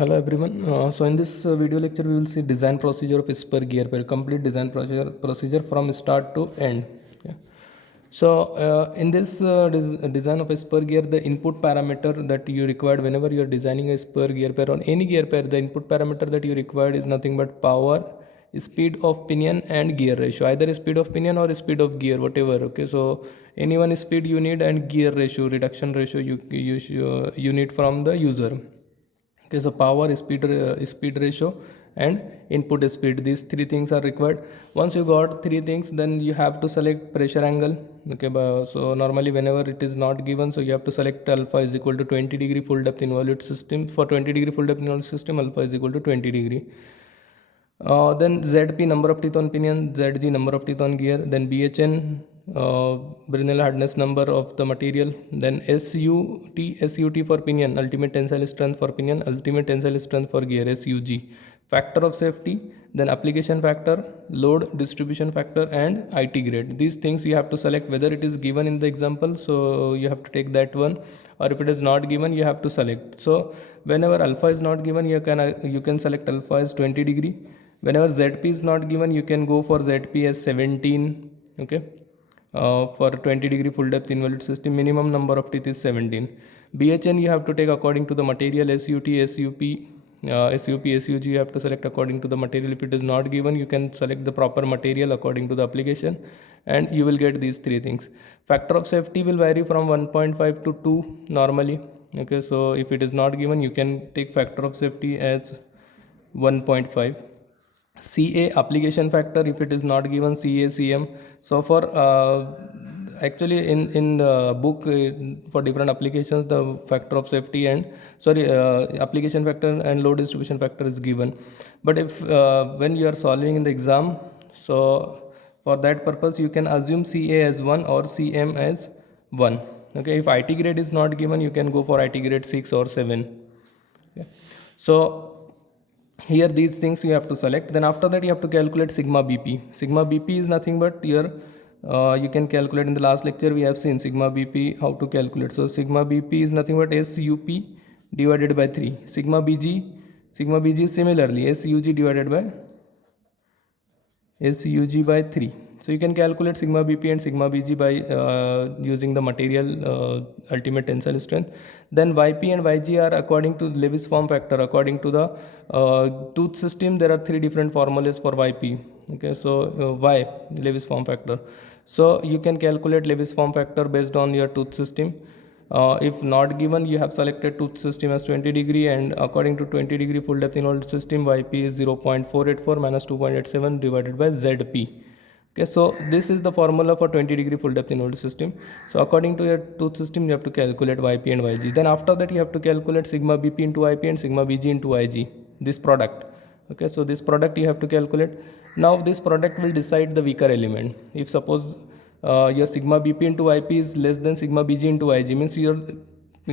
Hello everyone. So in this video lecture we will see design procedure of spur gear pair, complete design procedure from start to end. Okay. So in this design of a spur gear, the input parameter that you required whenever you are designing a spur gear pair or any gear pair, the input parameter that you required is nothing but power, speed of pinion and gear ratio, either speed of pinion or speed of gear, whatever. Okay, so any one speed you need and gear ratio, reduction ratio you need from the user. Okay, so power, speed ratio and input speed, these three things are required. Once you got three things, then you have to select pressure angle. Okay, so normally whenever it is not given, so you have to select alpha is equal to 20 degree full depth involute system. For 20 degree full depth involute system, alpha is equal to 20 degree. Then ZP, number of teeth on pinion, ZG, number of teeth on gear, then BHN, Brinell hardness number of the material, then SUT for pinion, ultimate tensile strength for pinion, ultimate tensile strength for gear, SUG, factor of safety, then application factor, load distribution factor and IT grade. These things you have to select whether it is given in the example, so you have to take that one, or if it is not given you have to select. So whenever alpha is not given, you can select alpha as 20 degree. Whenever ZP is not given, you can go for ZP as 17. Okay, for 20 degree full depth involute system, minimum number of teeth is 17. BHN you have to take according to the material. SUT, SUG you have to select according to the material. If it is not given, you can select the proper material according to the application and you will get these three things. Factor of safety will vary from 1.5 to 2 normally. Okay, so if it is not given, you can take factor of safety as 1.5. CA, application factor, if it is not given, CA, CM. So for actually in the book, for different applications, the factor of safety and application factor and load distribution factor is given. But if when you are solving in the exam, so for that purpose you can assume CA as 1 or CM as 1. Okay, if IT grade is not given, you can go for IT grade 6 or 7. Okay. So here these things you have to select. Then after that you have to calculate sigma BP. Sigma BP is nothing but here you can calculate. In the last lecture we have seen sigma BP how to calculate. So sigma BP is nothing but SUP divided by 3. Sigma BG is similarly SUG divided by SUG by 3. So you can calculate sigma BP and sigma BG by using the material ultimate tensile strength. Then YP and YG are according to Lewis form factor. According to the tooth system, there are three different formulas for YP. Okay, so Y, Lewis form factor. So you can calculate Lewis form factor based on your tooth system. If not given, you have selected tooth system as 20 degree, and according to 20 degree full depth involute system, YP is 0.484 minus 2.87 divided by ZP. Okay, so this is the formula for 20 degree full depth involute system. So according to your tooth system, you have to calculate YP and YG. Then after that, you have to calculate sigma BP into YP and sigma BG into IG, this product. Okay, so this product you have to calculate. Now this product will decide the weaker element. If suppose your sigma BP into YP is less than sigma BG into IG, means your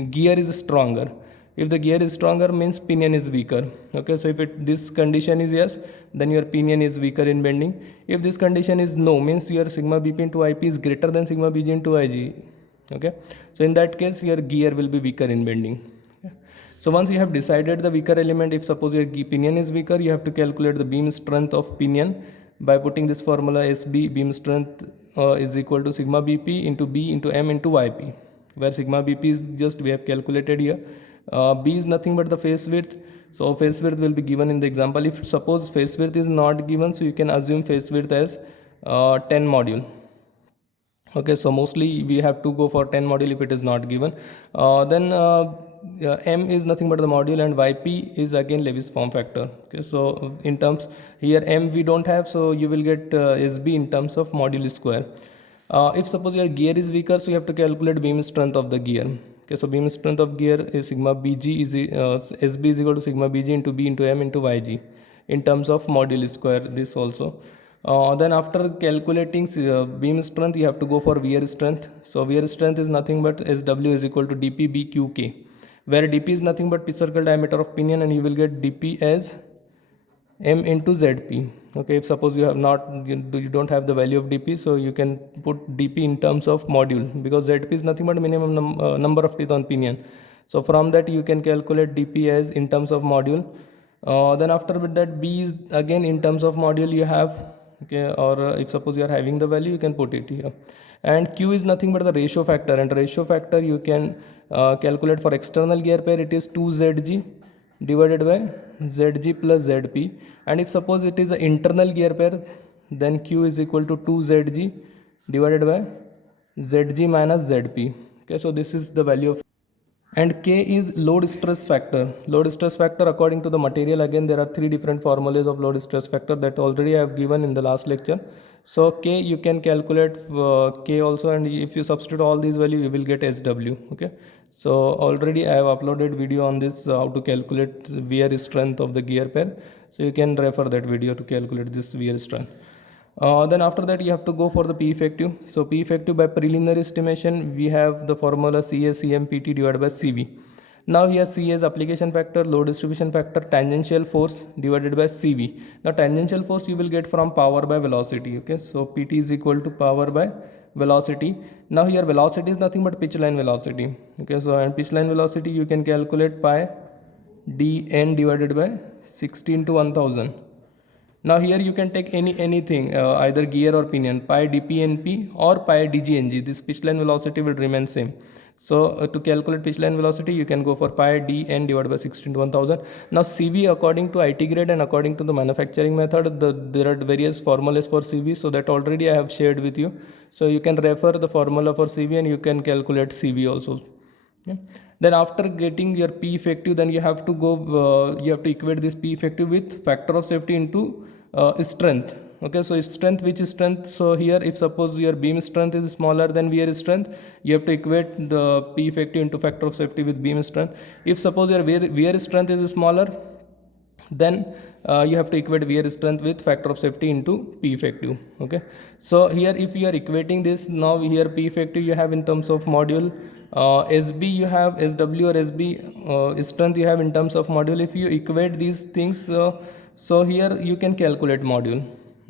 gear is stronger. If the gear is stronger, means pinion is weaker. Okay, so if this condition is yes, then your pinion is weaker in bending. If this condition is no, means your sigma BP into IP is greater than sigma BG into IG. Okay, so in that case your gear will be weaker in bending. Okay. So once you have decided the weaker element, if suppose your pinion is weaker, you have to calculate the beam strength of pinion by putting this formula. SB, beam strength is equal to sigma BP into B into M into YP, where sigma BP is just we have calculated here. B is nothing but the face width. So face width will be given in the example. If suppose face width is not given, so you can assume face width as 10 module. Okay, so mostly we have to go for 10 module if it is not given. Then M is nothing but the module, and YP is again Lewis form factor. Okay, so in terms here M we don't have, so you will get SB in terms of module square. If suppose your gear is weaker, so you have to calculate beam strength of the gear. Okay, so beam strength of gear is sigma BG is SB is equal to sigma BG into B into M into YG in terms of module square, this also. Then after calculating beam strength, you have to go for wear strength. So wear strength is nothing but SW is equal to DP BQK, where DP is nothing but pitch circle diameter of pinion, and you will get DP as M into ZP. Okay, if suppose you have not, you don't have the value of DP, so you can put DP in terms of module, because ZP is nothing but minimum number of teeth on pinion. So from that you can calculate dp as in terms of module. Then after that b is again in terms of module you have, okay, or if suppose you are having the value you can put it here. And q is nothing but the ratio factor, and ratio factor you can calculate for external gear pair. It is 2zg divided by zg plus zp, and if suppose it is an internal gear pair, then q is equal to 2zg divided by zg minus zp. Okay, so this is the value of. And k is load stress factor. Load stress factor according to the material, again there are three different formulas of load stress factor that already I have given in the last lecture. So k you can calculate k also, and if you substitute all these value you will get SW. Okay, so already I have uploaded video on this how to calculate wear strength of the gear pair, so you can refer that video to calculate this wear strength. Then after that you have to go for the P effective. So P effective by preliminary estimation we have the formula CA CMPT divided by CV. Now here C is application factor, load distribution factor, tangential force divided by CV. Now tangential force you will get from power by velocity. Okay, so PT is equal to power by velocity. Now here velocity is nothing but pitch line velocity. Okay, so and pitch line velocity you can calculate pi dn divided by 16 to 1000. Now here you can take anything, either gear or pinion, pi dpnp or pi dgng. This pitch line velocity will remain same. So to calculate pitch line velocity you can go for pi dn divided by 16 to 1000. Now CV according to IT grade and according to the manufacturing method, there are various formulas for CV, so that already I have shared with you. So you can refer the formula for CV and you can calculate CV also. Okay. Then after getting your P effective, then you have to go, you have to equate this P effective with factor of safety into strength. Okay, so strength, which is strength? So here if suppose your beam strength is smaller than wear strength, you have to equate the P effective into factor of safety with beam strength. If suppose your wear strength is smaller, then you have to equate wear strength with factor of safety into P effective. Okay, so here if you are equating this, now here P effective you have in terms of module, SB you have SW or SB strength you have in terms of module. If you equate these things, so here you can calculate module.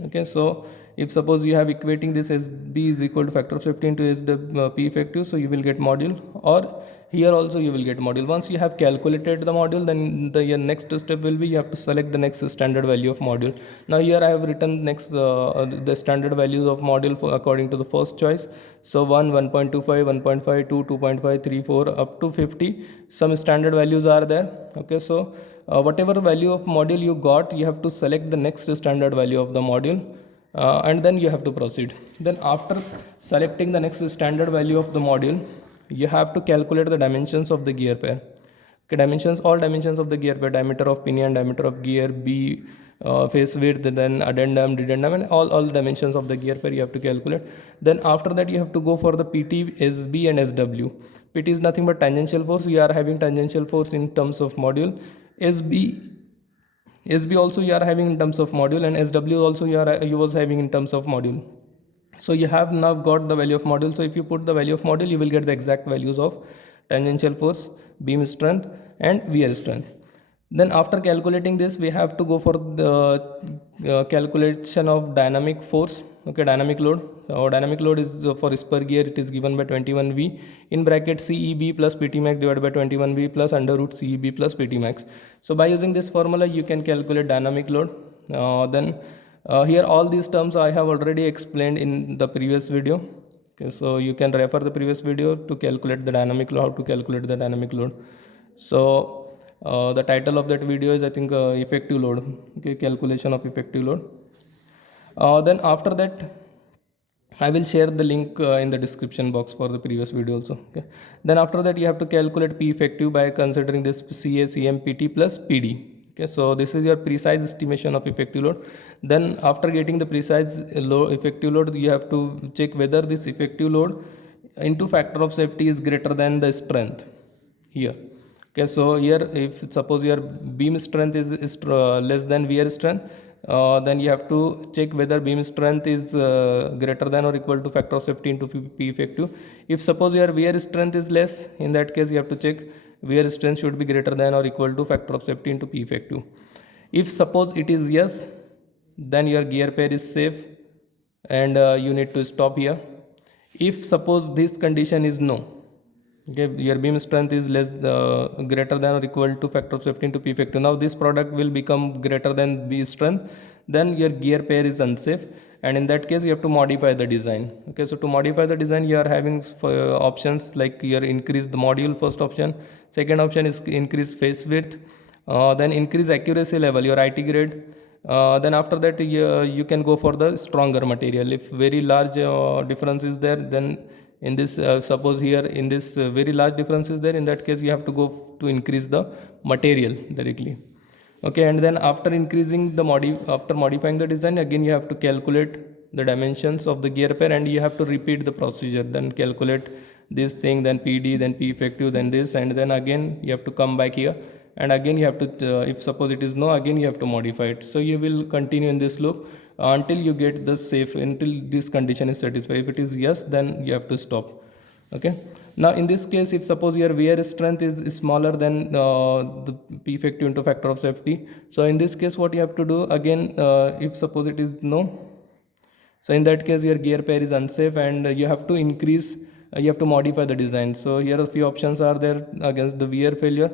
Okay, so if suppose you have equating this as B is equal to factor of safety into SW, P effective, so you will get module, or here also you will get module. Once you have calculated the module, then your next step will be you have to select the next standard value of module. Now here I have written next the standard values of module for according to the first choice. So 1, 1.25, 1.5, 2, 2.5, 3, 4 up to 50. Some standard values are there. Okay, so whatever value of module you got, you have to select the next standard value of the module. And then you have to proceed. Then after selecting the next standard value of the module, you have to calculate the dimensions of the gear pair. Okay, dimensions, all dimensions of the gear pair, diameter of pinion, diameter of gear, B, face width, then addendum, dedendum, and all dimensions of the gear pair you have to calculate. Then after that you have to go for the PT, SB and SW. PT is nothing but tangential force. You are having tangential force in terms of module. SB also you are having in terms of module, and SW also you was having in terms of module. So you have now got the value of module. So if you put the value of module, you will get the exact values of tangential force, beam strength and wear strength. Then after calculating this, we have to go for the calculation of dynamic force. Okay, dynamic load. Our dynamic load is for spur gear, it is given by 21V in bracket CEB plus PT max divided by 21V plus under root CEB plus PT max. So by using this formula, you can calculate dynamic load. Here all these terms I have already explained in the previous video. Okay, so you can refer the previous video to calculate the dynamic load, how to calculate the dynamic load. So the title of that video is I think effective load. Okay, calculation of effective load. Then after that I will share the link in the description box for the previous video also. Okay. Then after that you have to calculate P effective by considering this CA, CM, PT plus PD. Okay, so this is your precise estimation of effective load. Then after getting the precise effective load, you have to check whether this effective load into factor of safety is greater than the strength here. Okay, so here if suppose your beam strength is less than wear strength, then you have to check whether beam strength is greater than or equal to factor of safety into P effective. If suppose your wear strength is less, in that case you have to check wear strength should be greater than or equal to factor of safety into P effective. If suppose it is yes, then your gear pair is safe and you need to stop here. If suppose this condition is no, Okay, your beam strength is greater than or equal to factor of safety into P factor. Now this product will become greater than B strength, then your gear pair is unsafe, and in that case you have to modify the design. Okay, so to modify the design you are having options like your increase the module, first option. Second option is increase face width, then increase accuracy level, your IT grade. Then after that you can go for the stronger material. If very large difference is there, then in this suppose here in this very large difference is there, in that case you have to go to increase the material directly. Okay, and then after increasing the after modifying the design, again you have to calculate the dimensions of the gear pair, and you have to repeat the procedure, then calculate this thing, then PD, then P effective, then this, and then again you have to come back here, and again you have to if suppose it is no, again you have to modify it. So you will continue in this loop until you get the safe, until this condition is satisfied. If it is yes, then you have to stop. Okay, now in this case, if suppose your wear strength is smaller than the P effective into factor of safety, so in this case what you have to do again, if suppose it is no, so in that case your gear pair is unsafe, and you have to increase, you have to modify the design. So here a few options are there against the wear failure.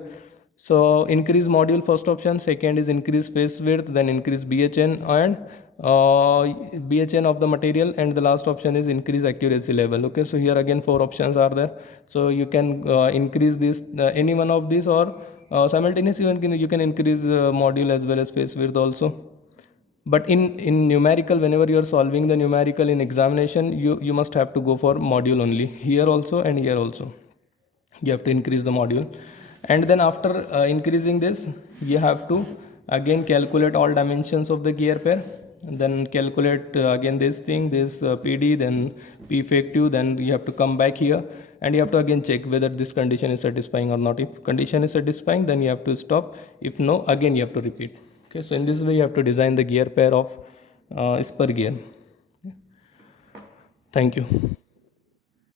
So increase module, first option. Second is increase face width, then increase BHN and BHN of the material, and the last option is increase accuracy level. Okay, so here again 4 options are there. So you can increase this any one of these, or simultaneously you can increase module as well as face width also. But in numerical, whenever you are solving the numerical in examination, you must have to go for module only, here also and here also. You have to increase the module, and then after increasing this, you have to again calculate all dimensions of the gear pair, and then calculate again this thing, this PD, then P effective, then you have to come back here, and you have to again check whether this condition is satisfying or not. If condition is satisfying, then you have to stop. If no, again you have to repeat. Okay, so in this way you have to design the gear pair of spur gear. Thank you.